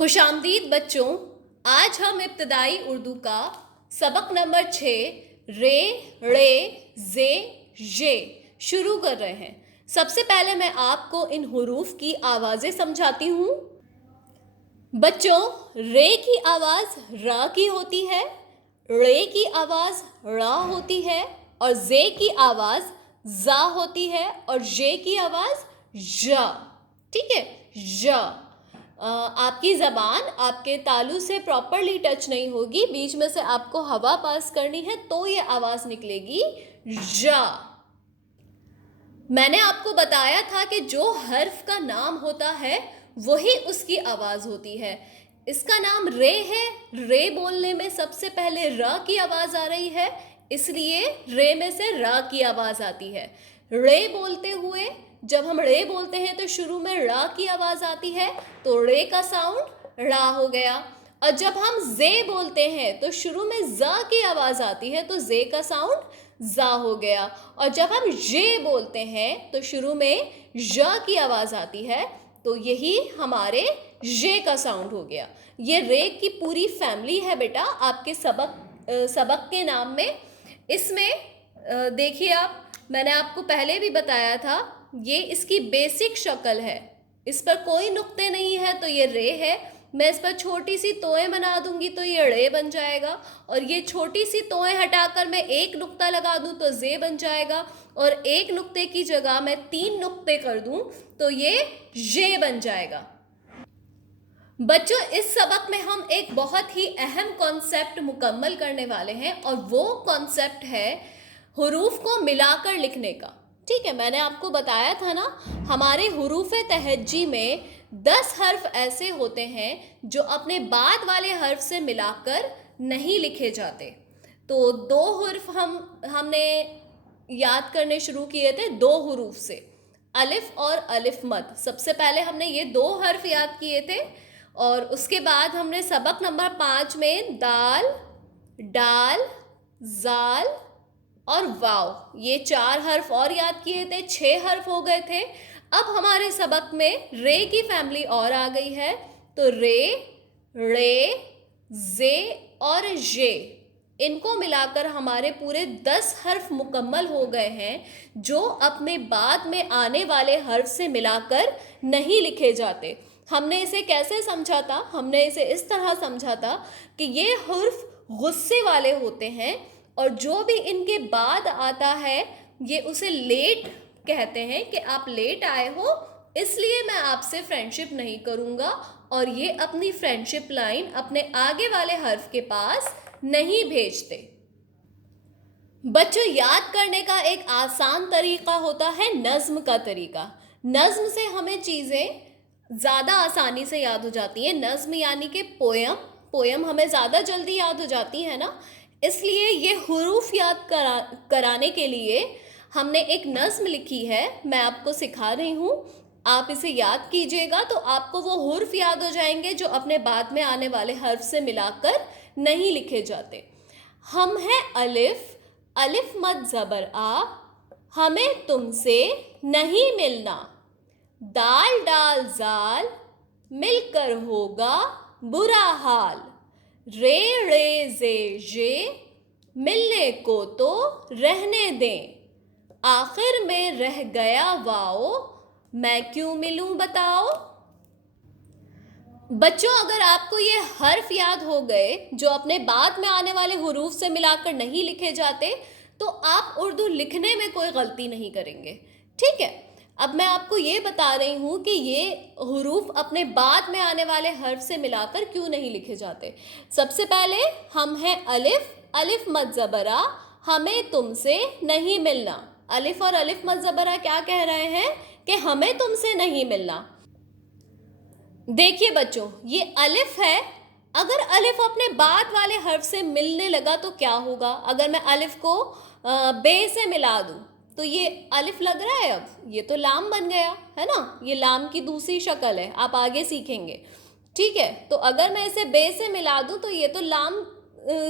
खुशामदीद बच्चों। आज हम इब्तदाई उर्दू का सबक नंबर 6 रे रे जे ये शुरू कर रहे हैं। सबसे पहले मैं आपको इन हुरूफ की आवाज़ें समझाती हूँ। बच्चों, रे की आवाज़ र की होती है, रे की आवाज़ रा होती है और जे की आवाज़ जा होती है और ये की आवाज़ ज। ठीक है, ज। आपकी ज़बान आपके तालू से प्रॉपरली टच नहीं होगी, बीच में से आपको हवा पास करनी है तो ये आवाज़ निकलेगी ज। मैंने आपको बताया था कि जो हर्फ का नाम होता है वही उसकी आवाज़ होती है। इसका नाम रे है। रे बोलने में सबसे पहले र की आवाज़ आ रही है, इसलिए रे में से र की आवाज़ आती है। रे बोलते हुए जब हम रे बोलते हैं तो शुरू में रा की आवाज़ आती है, तो रे का साउंड रा हो गया। और जब हम जे बोलते हैं तो शुरू में जा की आवाज़ आती है, तो जे का साउंड जा हो गया। और जब हम ये बोलते हैं तो शुरू में ज की आवाज़ आती है, तो यही हमारे ये का साउंड हो गया। ये रे की पूरी फैमिली है बेटा आपके सबक के नाम में। इसमें देखिए आप, मैंने आपको पहले भी बताया था, ये इसकी बेसिक शक्ल है। इस पर कोई नुक्ते नहीं है तो ये रे है। मैं इस पर छोटी सी तोएं बना दूंगी तो ये रे बन जाएगा, और ये छोटी सी तोएं हटाकर मैं एक नुक्ता लगा दूं तो जे बन जाएगा, और एक नुक्ते की जगह मैं 3 नुक्ते कर दूं तो ये बन जाएगा। बच्चों, इस सबक में हम एक बहुत ही अहम कॉन्सेप्ट मुकम्मल करने वाले हैं, और वो कॉन्सेप्ट है हुरूफ को मिलाकर लिखने का। ठीक है, मैंने आपको बताया था ना, हमारे हुरूफ तहज्जी में 10 हर्फ ऐसे होते हैं जो अपने बाद वाले हर्फ से मिलाकर नहीं लिखे जाते। तो 2 हर्फ हमने याद करने शुरू किए थे 2 हुरूफ से, अलिफ और अलिफ मद। सबसे पहले हमने ये 2 हर्फ याद किए थे, और उसके बाद हमने सबक नंबर 5 में दाल, डाल, जाल और वाव, ये 4 हर्फ और याद किए थे। 6 हर्फ हो गए थे। अब हमारे सबक में रे की फैमिली और आ गई है, तो रे, रे, जे और ये, इनको मिलाकर हमारे पूरे 10 हर्फ मुकम्मल हो गए हैं, जो अपने बाद में आने वाले हर्फ से मिलाकर नहीं लिखे जाते। हमने इसे कैसे समझा था? हमने इसे इस तरह समझा था कि ये हर्फ गुस्से वाले होते हैं, और जो भी इनके बाद आता है ये उसे लेट कहते हैं कि आप लेट आए हो, इसलिए मैं आपसे फ्रेंडशिप नहीं करूँगा, और ये अपनी फ्रेंडशिप लाइन अपने आगे वाले हर्फ के पास नहीं भेजते। बच्चों, याद करने का एक आसान तरीका होता है नज़्म का तरीका। नज़्म से हमें चीज़ें ज़्यादा आसानी से याद हो जाती हैं। नज़्म यानी कि पोयम हमें ज़्यादा जल्दी याद हो जाती है ना, इसलिए ये हुरूफ याद कराने के लिए हमने एक नज़्म लिखी है। मैं आपको सिखा रही हूँ, आप इसे याद कीजिएगा तो आपको वो हुर्फ याद हो जाएंगे जो अपने बाद में आने वाले हर्फ से मिलाकर नहीं लिखे जाते। हम हैं अलिफ, अलिफ मद ज़बर आ, हमें तुमसे नहीं मिलना। दाल डाल जाल, मिलकर होगा बुरा हाल। रे रे जे ये, मिलने को तो रहने दें। आखिर में रह गया वाओ, मैं क्यों मिलूं बताओ। बच्चों, अगर आपको ये हर्फ याद हो गए जो अपने बाद में आने वाले हुरूफ से मिलाकर नहीं लिखे जाते, तो आप उर्दू लिखने में कोई गलती नहीं करेंगे। ठीक है, अब मैं आपको ये बता रही हूँ कि ये हुरूफ अपने बाद में आने वाले हर्फ से मिलाकर क्यों नहीं लिखे जाते। सबसे पहले हम हैं अलिफ, अलिफ मद ज़बरा, हमें तुमसे नहीं मिलना। अलिफ और अलिफ मद ज़बरा क्या कह रहे हैं कि हमें तुमसे नहीं मिलना। देखिए बच्चों, ये अलिफ है। अगर अलिफ अपने बाद वाले हर्फ से मिलने लगा तो क्या होगा? अगर मैं अलिफ को बे से मिला दूं तो ये अलिफ लग रहा है, अब ये तो लाम बन गया है ना। ये लाम की दूसरी शक्ल है, आप आगे सीखेंगे। ठीक है, तो अगर मैं इसे बे से मिला दूं तो ये तो लाम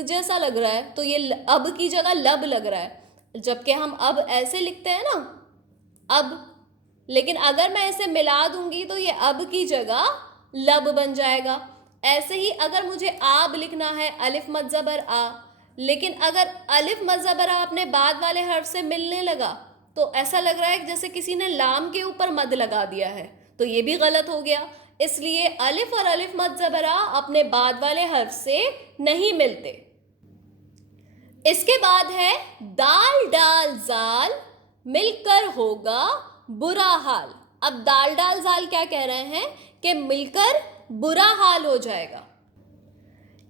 जैसा लग रहा है, तो ये अब की जगह लब लग रहा है, जबकि हम अब ऐसे लिखते हैं ना, अब। लेकिन अगर मैं इसे मिला दूंगी तो ये अब की जगह लब बन जाएगा। ऐसे ही अगर मुझे आब लिखना है अलिफ मद ज़बर आ, लेकिन अगर अलिफ मद ज़बर आ अपने बाद वाले हर्फ से मिलने लगा तो ऐसा लग रहा है जैसे किसी ने लाम के ऊपर मद लगा दिया है, तो ये भी गलत हो गया। इसलिए अलिफ और अलिफ मद ज़बर आ अपने बाद वाले हर्फ से नहीं मिलते। इसके बाद है दाल डाल जाल मिलकर होगा बुरा हाल। अब दाल डाल जाल क्या कह रहे हैं कि मिलकर बुरा हाल हो जाएगा।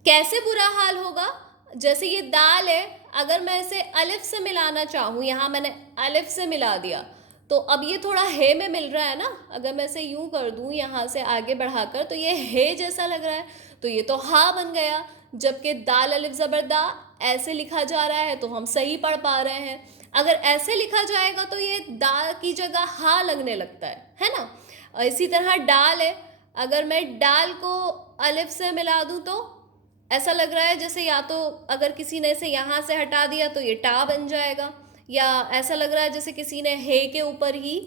कैसे बुरा हाल होगा? जैसे ये दाल है, अगर मैं इसे अलिफ से मिलाना चाहूँ, यहाँ मैंने अलिफ से मिला दिया, तो अब ये थोड़ा हे में मिल रहा है ना। अगर मैं इसे यूं कर दूं यहाँ से आगे बढ़ाकर, तो ये हे जैसा लग रहा है, तो ये तो हा बन गया। जबकि दाल अलिफ ज़बर दा ऐसे लिखा जा रहा है तो हम सही पढ़ पा रहे हैं। अगर ऐसे लिखा जाएगा तो ये दा की जगह हा लगने लगता है ना। और इसी तरह डाल है, अगर मैं डाल को अलिफ से मिला दूं तो ऐसा लग रहा है जैसे या तो अगर किसी ने इसे यहाँ से हटा दिया तो ये टा बन जाएगा, या ऐसा लग रहा है जैसे किसी ने हे के ऊपर ही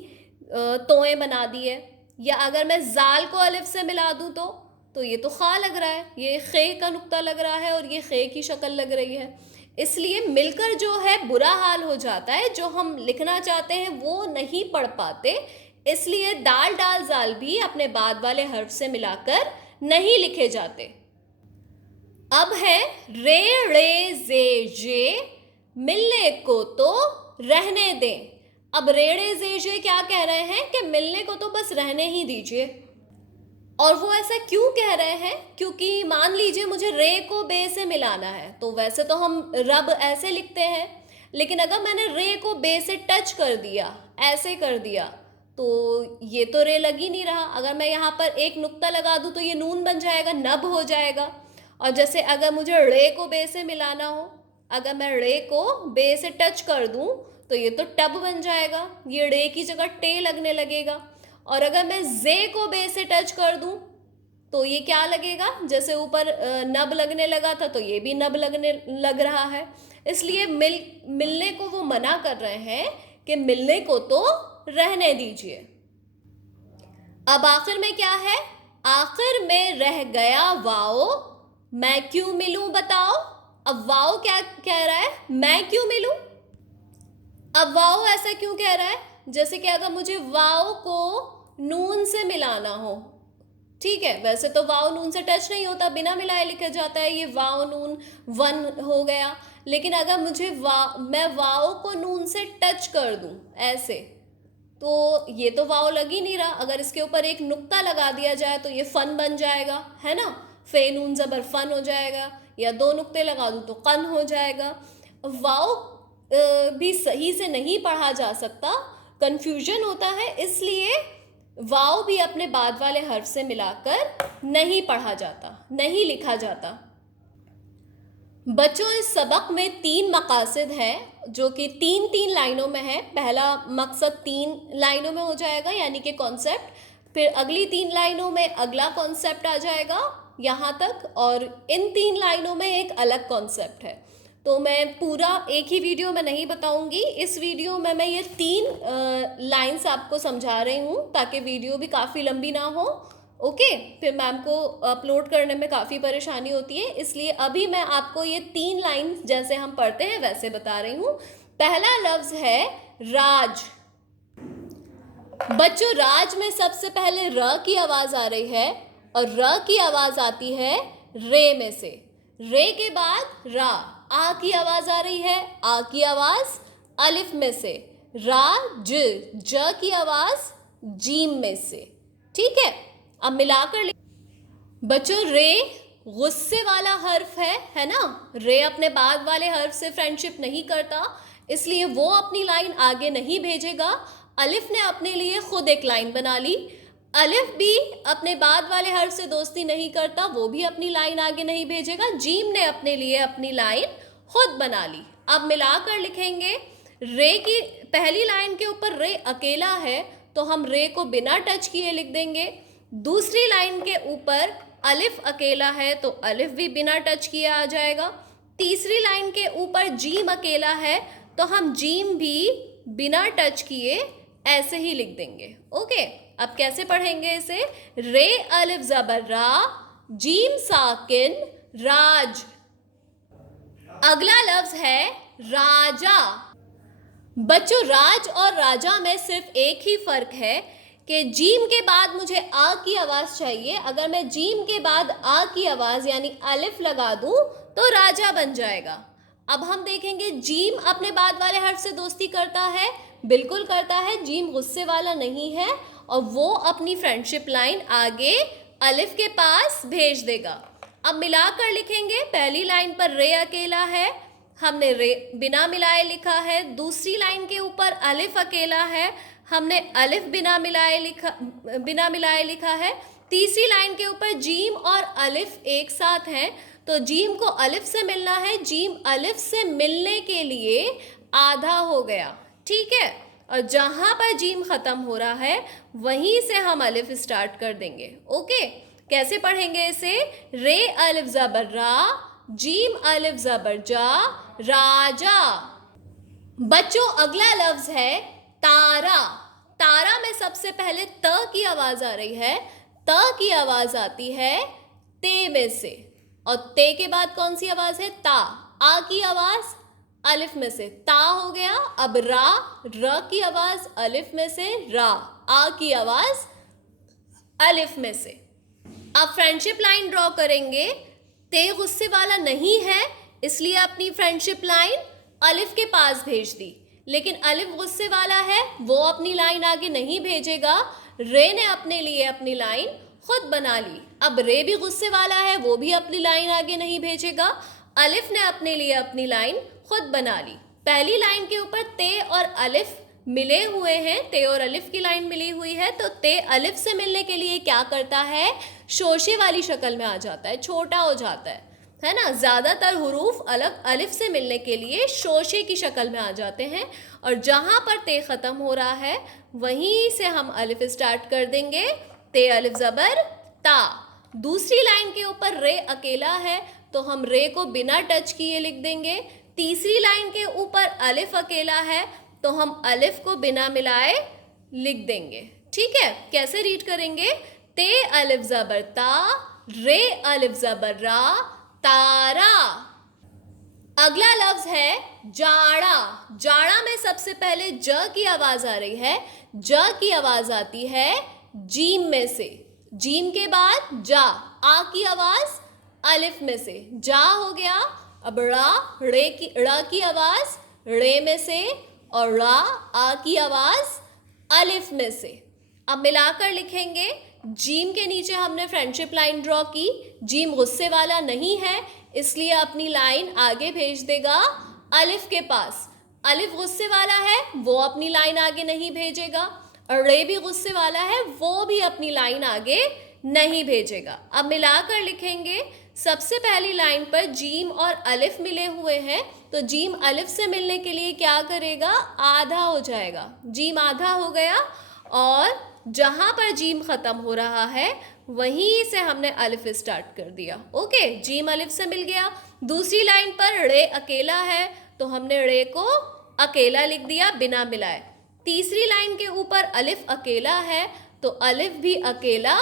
तोएं बना दी है। या अगर मैं जाल को अलिफ से मिला दूं तो ये तो खा लग रहा है, ये खे का नुक्ता लग रहा है और ये खे की शक्ल लग रही है। इसलिए मिलकर जो है बुरा हाल हो जाता है, जो हम लिखना चाहते हैं वो नहीं पढ़ पाते। इसलिए दाल डाल जाल भी अपने बाद वाले हर्फ से मिलाकर नहीं लिखे जाते। अब है रे रे जे जे मिलने को तो रहने दें। अब रेड़े जेजे क्या कह रहे हैं कि मिलने को तो बस रहने ही दीजिए। और वो ऐसा क्यों कह रहे हैं? क्योंकि मान लीजिए मुझे रे को बे से मिलाना है, तो वैसे तो हम रब ऐसे लिखते हैं, लेकिन अगर मैंने रे को बे से टच कर दिया, ऐसे कर दिया, तो ये तो रे लग ही नहीं रहा। अगर मैं यहाँ पर एक नुक्ता लगा दूँ तो ये नून बन जाएगा, नब हो जाएगा। और जैसे अगर मुझे रे को बे से मिलाना हो, अगर मैं रे को बे से टच कर दूं तो ये तो टब बन जाएगा, ये रे की जगह टे लगने लगेगा। और अगर मैं जे को बे से टच कर दूं तो ये क्या लगेगा? जैसे ऊपर नब लगने लगा था तो ये भी नब लगने लग रहा है। इसलिए मिलने को वो मना कर रहे हैं कि मिलने को तो रहने दीजिए। अब आखिर में क्या है? आखिर में रह गया वाओ मैं क्यों मिलूं बताओ। अब वाओ क्या कह रहा है? मैं क्यों मिलूं। अब वाओ ऐसा क्यों कह रहा है? जैसे कि अगर मुझे वाओ को नून से मिलाना हो, ठीक है, वैसे तो वाओ नून से टच नहीं होता, बिना मिलाए लिखा जाता है, ये वाओ नून वन हो गया। लेकिन अगर मुझे मैं वाओ को नून से टच कर दूं ऐसे, तो ये तो वाओ लग ही नहीं रहा। अगर इसके ऊपर एक नुक्ता लगा दिया जाए तो ये फन बन जाएगा, है ना। फे नून ज़बर फन हो जाएगा, या दो नुक्ते लगा दूँ तो कन हो जाएगा। वाओ भी सही से नहीं पढ़ा जा सकता, कन्फ्यूजन होता है। इसलिए वाओ भी अपने बाद वाले हर्फ से मिलाकर नहीं पढ़ा जाता, नहीं लिखा जाता। बच्चों, इस सबक में 3 मकासद हैं जो कि 3-3 लाइनों में है। पहला मकसद 3 लाइनों में हो जाएगा, यानी कि कॉन्सेप्ट। फिर अगली 3 लाइनों में अगला कॉन्सेप्ट आ जाएगा यहाँ तक, और इन 3 लाइनों में एक अलग कॉन्सेप्ट है। तो मैं पूरा एक ही वीडियो में नहीं बताऊंगी। इस वीडियो में मैं ये 3 लाइन्स आपको समझा रही हूँ ताकि वीडियो भी काफ़ी लंबी ना हो। ओके, फिर मैम को अपलोड करने में काफ़ी परेशानी होती है, इसलिए अभी मैं आपको ये 3 लाइन्स जैसे हम पढ़ते हैं वैसे बता रही हूँ। पहला लफ्ज़ है राज। बच्चों, राज में सबसे पहले र की आवाज़ आ रही है, और र की आवाज़ आती है रे में से। रे के बाद रा, आ की आवाज़ आ रही है, आ की आवाज़ अलिफ में से। राज, ज की आवाज़ जीम में से। ठीक है, अब मिलाकर बच्चों, रे गुस्से वाला हर्फ है ना। रे अपने बाद वाले हर्फ से फ्रेंडशिप नहीं करता, इसलिए वो अपनी लाइन आगे नहीं भेजेगा। अलिफ ने अपने लिए खुद एक लाइन बना ली। अलिफ भी अपने बाद वाले हर्फ से दोस्ती नहीं करता, वो भी अपनी लाइन आगे नहीं भेजेगा। जीम ने अपने लिए अपनी लाइन खुद बना ली। अब मिलाकर लिखेंगे, रे की पहली लाइन के ऊपर रे अकेला है तो हम रे को बिना टच किए लिख देंगे। दूसरी लाइन के ऊपर अलिफ अकेला है तो अलिफ भी बिना टच किए आ जाएगा। तीसरी लाइन के ऊपर जीम अकेला है तो हम जीम भी बिना टच किए ऐसे ही लिख देंगे। ओके, अब कैसे पढ़ेंगे इसे? रे अलिफ ज़बर रा, जीम साकिन राज। अगला लफ्ज है राजा। बच्चों, राज और राजा में सिर्फ एक ही फर्क है कि जीम के बाद मुझे आ की आवाज़ चाहिए। अगर मैं जीम के बाद आ की आवाज़ यानी अलिफ लगा दूं तो राजा बन जाएगा। अब हम देखेंगे जीम अपने बाद वाले हर्फ से दोस्ती करता है, बिल्कुल करता है। जीम गुस्से वाला नहीं है और वो अपनी फ्रेंडशिप लाइन आगे अलिफ के पास भेज देगा। अब मिलाकर लिखेंगे। पहली लाइन पर रे अकेला है, हमने रे बिना मिलाए लिखा है। दूसरी लाइन के ऊपर अलिफ अकेला है, हमने अलिफ बिना मिलाए लिखा है। तीसरी लाइन के ऊपर जीम और अलिफ एक साथ हैं, तो जीम को अलिफ से मिलना है। जीम अलिफ से मिलने के लिए आधा हो गया, ठीक है। और जहाँ पर जीम ख़त्म हो रहा है वहीं से हम अलिफ स्टार्ट कर देंगे। ओके, कैसे पढ़ेंगे इसे? रे अलिफ ज़बर रा, जीम अलिफ ज़बर जा, राजा। बच्चों, अगला लफ्ज है तारा। तारा में सबसे पहले त की आवाज़ आ रही है। त की आवाज़ आती है ते में से, और ते के बाद कौन सी आवाज़ है? ता। आ की आवाज़ अलिफ में से, ता हो गया। अब रा, र की आवाज़ अलिफ में से, रा। आ की आवाज़ अलिफ में से। अब फ्रेंडशिप लाइन ड्रॉ करेंगे। ते गुस्से वाला नहीं है, इसलिए अपनी फ्रेंडशिप लाइन अलिफ के पास भेज दी। लेकिन अलिफ गुस्से वाला है, वो अपनी लाइन आगे नहीं भेजेगा। रे ने अपने लिए अपनी लाइन खुद बना ली। अब रे भी गुस्से वाला है, वो भी अपनी लाइन आगे नहीं भेजेगा। अलिफ ने अपने लिए अपनी लाइन खुद बना ली। पहली लाइन के ऊपर ते और अलिफ मिले हुए हैं, ते और अलिफ की लाइन मिली हुई है, तो ते अलिफ से मिलने के लिए क्या करता है? शोशे वाली शक्ल में आ जाता है, छोटा हो जाता है ना। ज़्यादातर हुरूफ अलिफ से मिलने के लिए शोशे की शक्ल में आ जाते हैं, और जहाँ पर ते ख़त्म हो रहा है वहीं से हम अलिफ स्टार्ट कर देंगे। ते अलिफ ज़बर ता। दूसरी लाइन के ऊपर रे अकेला है, तो हम रे को बिना टच किए लिख देंगे। तीसरी लाइन के ऊपर अलिफ अकेला है, तो हम अलिफ को बिना मिलाए लिख देंगे, ठीक है। कैसे रीड करेंगे? ते अलिफ ज़बर ता, रे अलिफ ज़बर रा, तारा। अगला लफ्ज है जाड़ा। जाड़ा में सबसे पहले ज की आवाज़ आ रही है। ज की आवाज़ आती है जीम में से, जीम के बाद जा। आ की आवाज़ अलिफ में से, जा हो गया। अब रा, रा की आवाज़ रे में से, और रा, आ की आवाज़ अलिफ में से। अब मिलाकर लिखेंगे। जीम के नीचे हमने फ्रेंडशिप लाइन ड्रॉ की। जीम गुस्से वाला नहीं है, इसलिए अपनी लाइन आगे भेज देगा अलिफ के पास। अलिफ गुस्से वाला है, वो अपनी लाइन आगे नहीं भेजेगा। और रे भी गुस्से वाला है, वो भी अपनी लाइन आगे नहीं भेजेगा। अब मिलाकर लिखेंगे। सबसे पहली लाइन पर जीम और अलिफ मिले हुए हैं, तो जीम अलिफ से मिलने के लिए क्या करेगा? आधा हो जाएगा। जीम आधा हो गया, और जहाँ पर जीम ख़त्म हो रहा है वहीं से हमने अलिफ स्टार्ट कर दिया। ओके, जीम अलिफ से मिल गया। दूसरी लाइन पर रे अकेला है, तो हमने रे को अकेला लिख दिया बिना मिलाए। तीसरी लाइन के ऊपर अलिफ अकेला है, तो अलिफ भी अकेला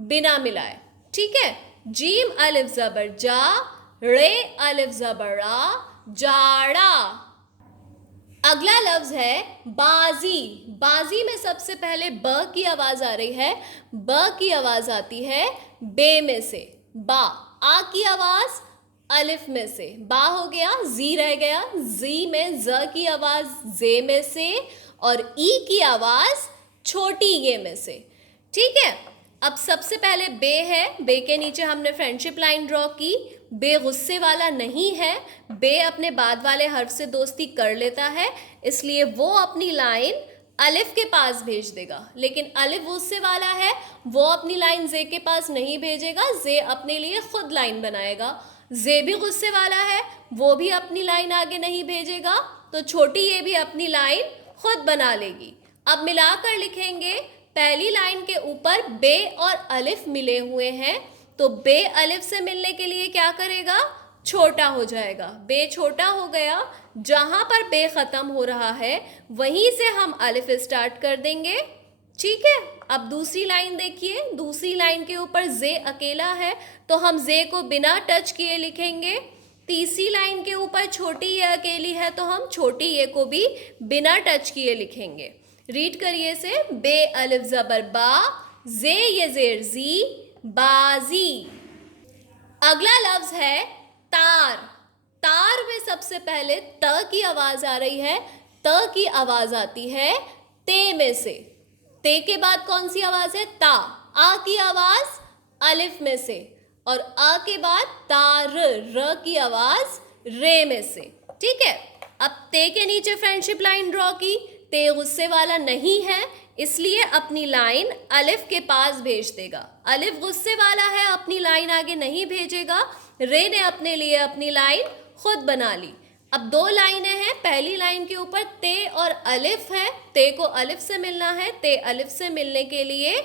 बिना मिलाए, ठीक है। जीम अलिफ ज़बर जा, रे अलिफ ज़बर रा, जाड़ा। अगला लफ्ज है बाजी। बाजी में सबसे पहले ब की आवाज़ आ रही है। ब की आवाज़ आती है बे में से, बा। आ की आवाज़ अलिफ में से, बा हो गया। जी रह गया, जी में ज की आवाज़ जे में से, और ई की आवाज़ छोटी ये में से, ठीक है। अब सबसे पहले बे है, बे के नीचे हमने फ्रेंडशिप लाइन ड्रॉ की। बे गुस्से वाला नहीं है, बे अपने बाद वाले हर्फ से दोस्ती कर लेता है, इसलिए वो अपनी लाइन अलिफ के पास भेज देगा। लेकिन अलिफ गुस्से वाला है, वो अपनी लाइन जे के पास नहीं भेजेगा, जे अपने लिए खुद लाइन बनाएगा। जे भी गुस्से वाला है, वो भी अपनी लाइन आगे नहीं भेजेगा, तो छोटी ये भी अपनी लाइन खुद बना लेगी। अब मिलाकर लिखेंगे। पहली लाइन के ऊपर बे और अलिफ मिले हुए हैं, तो बे अलिफ से मिलने के लिए क्या करेगा? छोटा हो जाएगा। बे छोटा हो गया, जहाँ पर बे ख़त्म हो रहा है वहीं से हम अलिफ स्टार्ट कर देंगे, ठीक है। अब दूसरी लाइन देखिए, दूसरी लाइन के ऊपर जे अकेला है तो हम जे को बिना टच किए लिखेंगे। तीसरी लाइन के ऊपर छोटी ये अकेली है तो हम छोटी ये को भी बिना टच किए लिखेंगे। रीड करिए से, बे अलिफ जबर बा, जे ये जेर जी, बाजी। अगला लफ्ज है तार। तार में सबसे पहले त की आवाज आ रही है। त की आवाज आती है ते में से। ते के बाद कौन सी आवाज है? ता। आ की आवाज अलिफ में से, और आ के बाद तार, र की आवाज रे में से। ठीक है, अब ते के नीचे फ्रेंडशिप लाइन ड्रॉ की। ते गुस्से वाला नहीं है, इसलिए अपनी लाइन अलिफ के पास भेज देगा। अलिफ गुस्से वाला है, अपनी लाइन आगे नहीं भेजेगा। रे ने अपने लिए अपनी लाइन खुद बना ली। अब दो लाइनें हैं, पहली लाइन के ऊपर ते और अलिफ है। ते को अलिफ से मिलना है, ते अलिफ से मिलने के लिए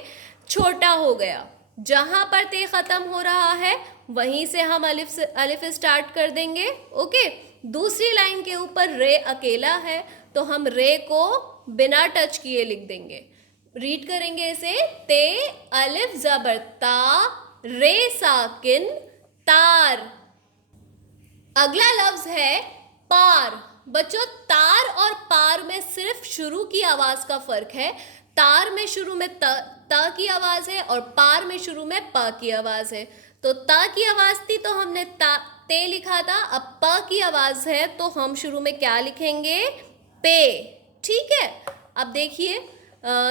छोटा हो गया। जहां पर ते खत्म हो रहा है वहीं से हम अलिफ स्टार्ट कर देंगे। ओके, दूसरी लाइन के ऊपर रे अकेला है तो हम रे को बिना टच किए लिख देंगे। रीड करेंगे इसे, ते अलिफ जबर ता, रे साकिन तार। अगला लफ्ज है पार। बच्चों, तार और पार में सिर्फ शुरू की आवाज का फर्क है। तार में शुरू में त की आवाज है और पार में शुरू में प की आवाज है। तो त की आवाज थी तो हमने ते लिखा था। अब प की आवाज है तो हम शुरू में क्या लिखेंगे? पे। ठीक है, अब देखिए,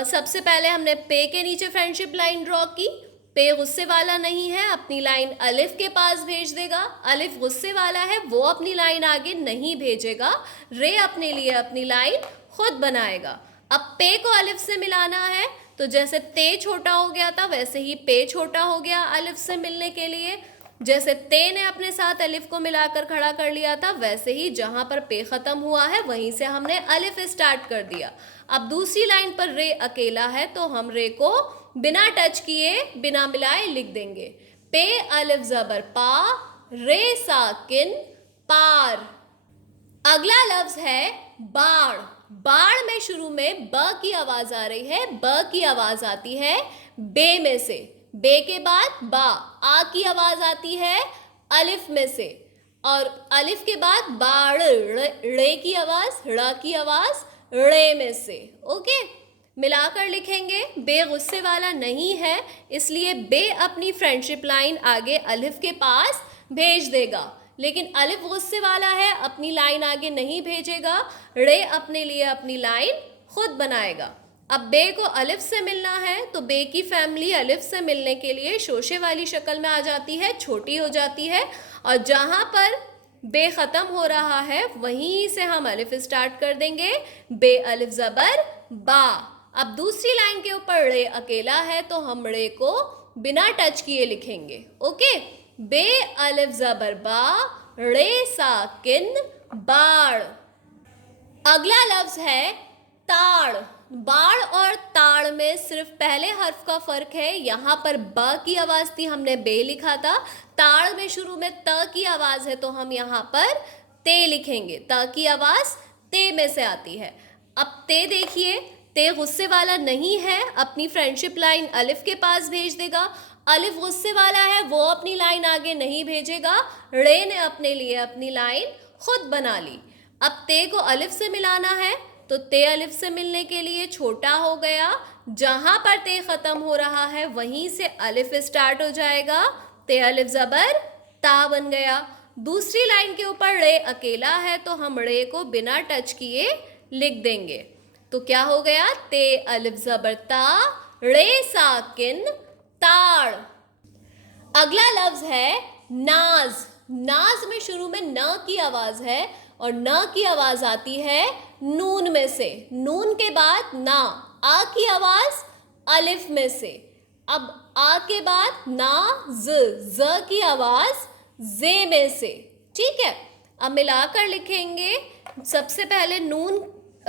सबसे पहले हमने पे के नीचे फ्रेंडशिप लाइन ड्रॉ की। पे गुस्से वाला नहीं है, अपनी लाइन अलिफ के पास भेज देगा। अलिफ गुस्से वाला है, वो अपनी लाइन आगे नहीं भेजेगा। रे अपने लिए अपनी लाइन खुद बनाएगा। अब पे को अलिफ से मिलाना है तो जैसे ते छोटा हो गया था वैसे ही पे छोटा हो गया अलिफ से मिलने के लिए। जैसे ते ने अपने साथ अलिफ को मिलाकर खड़ा कर लिया था, वैसे ही जहां पर पे खत्म हुआ है वहीं से हमने अलिफ स्टार्ट कर दिया। अब दूसरी लाइन पर रे अकेला है तो हम रे को बिना टच किए, बिना मिलाए लिख देंगे। पे अलिफ जबर पा, रे साकिन पार। अगला लफ्ज है बाढ़। बाढ़ में शुरू में ब की आवाज आ रही है। ब की आवाज आती है बे में से। बे के बाद बा। आ की आवाज आती है अलिफ में से, और अलिफ के बाद बाढ़, रे की आवाज, ड़ की आवाज रे में से। ओके, मिलाकर लिखेंगे। बे गुस्से वाला नहीं है, इसलिए बे अपनी फ्रेंडशिप लाइन आगे अलिफ के पास भेज देगा। लेकिन अलिफ गुस्से वाला है, अपनी लाइन आगे नहीं भेजेगा। रे अपने लिए अपनी लाइन खुद बनाएगा। अब बे को अलिफ से मिलना है तो बे की फैमिली अलिफ से मिलने के लिए शोशे वाली शक्ल में आ जाती है, छोटी हो जाती है, और जहां पर बे खत्म हो रहा है वहीं से हम अलिफ स्टार्ट कर देंगे। बे अलिफ जबर बा। अब दूसरी लाइन के ऊपर रे अकेला है तो हम रे को बिना टच किए लिखेंगे। ओके, बे अलिफ जबर बा, रे साकिन बाढ़। अगला लफ्ज है ताड़। बाढ़ और ताड़ में सिर्फ पहले हर्फ का फर्क है। यहाँ पर ब की आवाज थी, हमने बे लिखा था। ताड़ में शुरू में त की आवाज है तो हम यहाँ पर ते लिखेंगे। त की आवाज ते में से आती है। अब ते देखिए, ते गुस्से वाला नहीं है, अपनी फ्रेंडशिप लाइन अलिफ के पास भेज देगा। अलिफ गुस्से वाला है, वो अपनी लाइन आगे नहीं भेजेगा। रे ने अपने लिए अपनी लाइन खुद बना ली। अब ते को अलिफ से मिलाना है तो ते अलिफ से मिलने के लिए छोटा हो गया। जहां पर ते खत्म हो रहा है वहीं से अलिफ स्टार्ट हो जाएगा। ते अलिफ जबर ता बन गया। दूसरी लाइन के ऊपर रे अकेला है तो हम रे को बिना टच किए लिख देंगे। तो क्या हो गया? ते अलिफ जबर ता, रे साकिन ताड़। अगला लफ्ज है नाज। नाज में शुरू में न की आवाज है और न की आवाज आती है नून में से। नून के बाद ना। आ की आवाज अलिफ में से। अब आ के बाद ना, ज की आवाज जे में से। ठीक है, अब मिलाकर लिखेंगे। सबसे पहले नून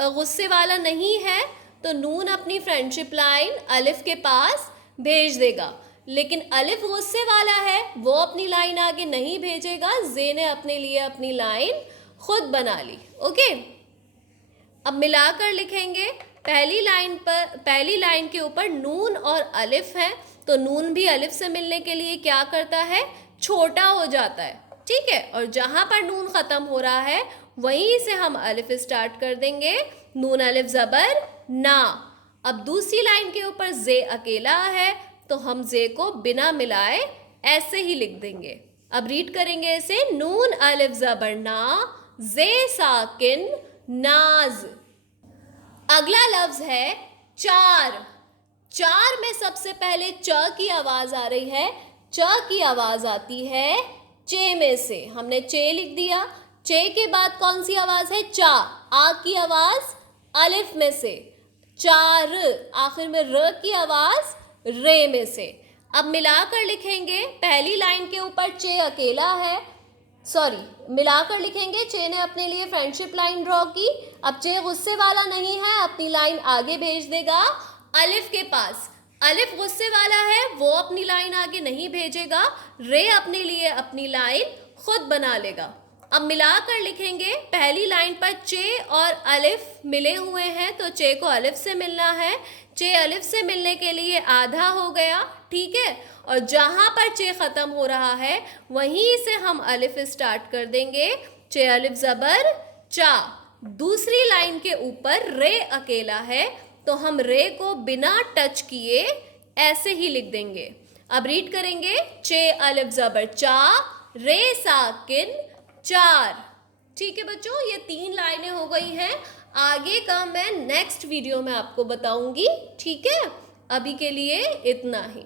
गुस्से वाला नहीं है तो नून अपनी फ्रेंडशिप लाइन अलिफ के पास भेज देगा। लेकिन अलिफ गुस्से वाला है, वो अपनी लाइन आगे नहीं भेजेगा। जे ने अपने लिए अपनी लाइन खुद बना ली। ओके, अब मिलाकर लिखेंगे। पहली लाइन के ऊपर नून और अलिफ है, तो नून भी अलिफ से मिलने के लिए क्या करता है, छोटा हो जाता है, ठीक है। और जहां पर नून खत्म हो रहा है वहीं से हम अलिफ स्टार्ट कर देंगे, नून अलिफ जबर ना। अब दूसरी लाइन के ऊपर जे अकेला है, तो हम जे को बिना मिलाए ऐसे ही लिख देंगे। अब रीड करेंगे इसे, नून अलिफ जबर ना, जे साकिन नाज। अगला लफ्ज है चार। चार में सबसे पहले च की आवाज आ रही है, च की आवाज आती है चे में से, हमने चे लिख दिया। चे के बाद कौन सी आवाज है, चा, आ की आवाज अलिफ में से, चार, आखिर में र की आवाज रे में से। अब मिलाकर लिखेंगे, पहली लाइन के ऊपर चे अकेला है, मिलाकर लिखेंगे, चे ने अपने लिए फ्रेंडशिप लाइन ड्रॉ की। अब चे गुस्से वाला नहीं है, अपनी लाइन आगे भेज देगा अलिफ के पास। अलिफ गुस्से वाला है, वो अपनी लाइन आगे नहीं भेजेगा, रे अपने लिए अपनी लाइन खुद बना लेगा। अब मिलाकर लिखेंगे, पहली लाइन पर चे और अलिफ मिले हुए हैं, तो चे को अलिफ से मिलना है, चे अलिफ से मिलने के लिए आधा हो गया, ठीक है। और जहां पर चे खत्म हो रहा है वहीं से हम अलिफ स्टार्ट कर देंगे, चे अलिफ जबर चा। दूसरी लाइन के ऊपर रे अकेला है, तो हम रे को बिना टच किए ऐसे ही लिख देंगे। अब रीड करेंगे, चे अलिफ जबर चा, रे साकिन चार। ठीक है बच्चों, ये 3 लाइनें हो गई हैं। आगे का मैं नेक्स्ट वीडियो में आपको बताऊंगी, ठीक है। अभी के लिए इतना ही।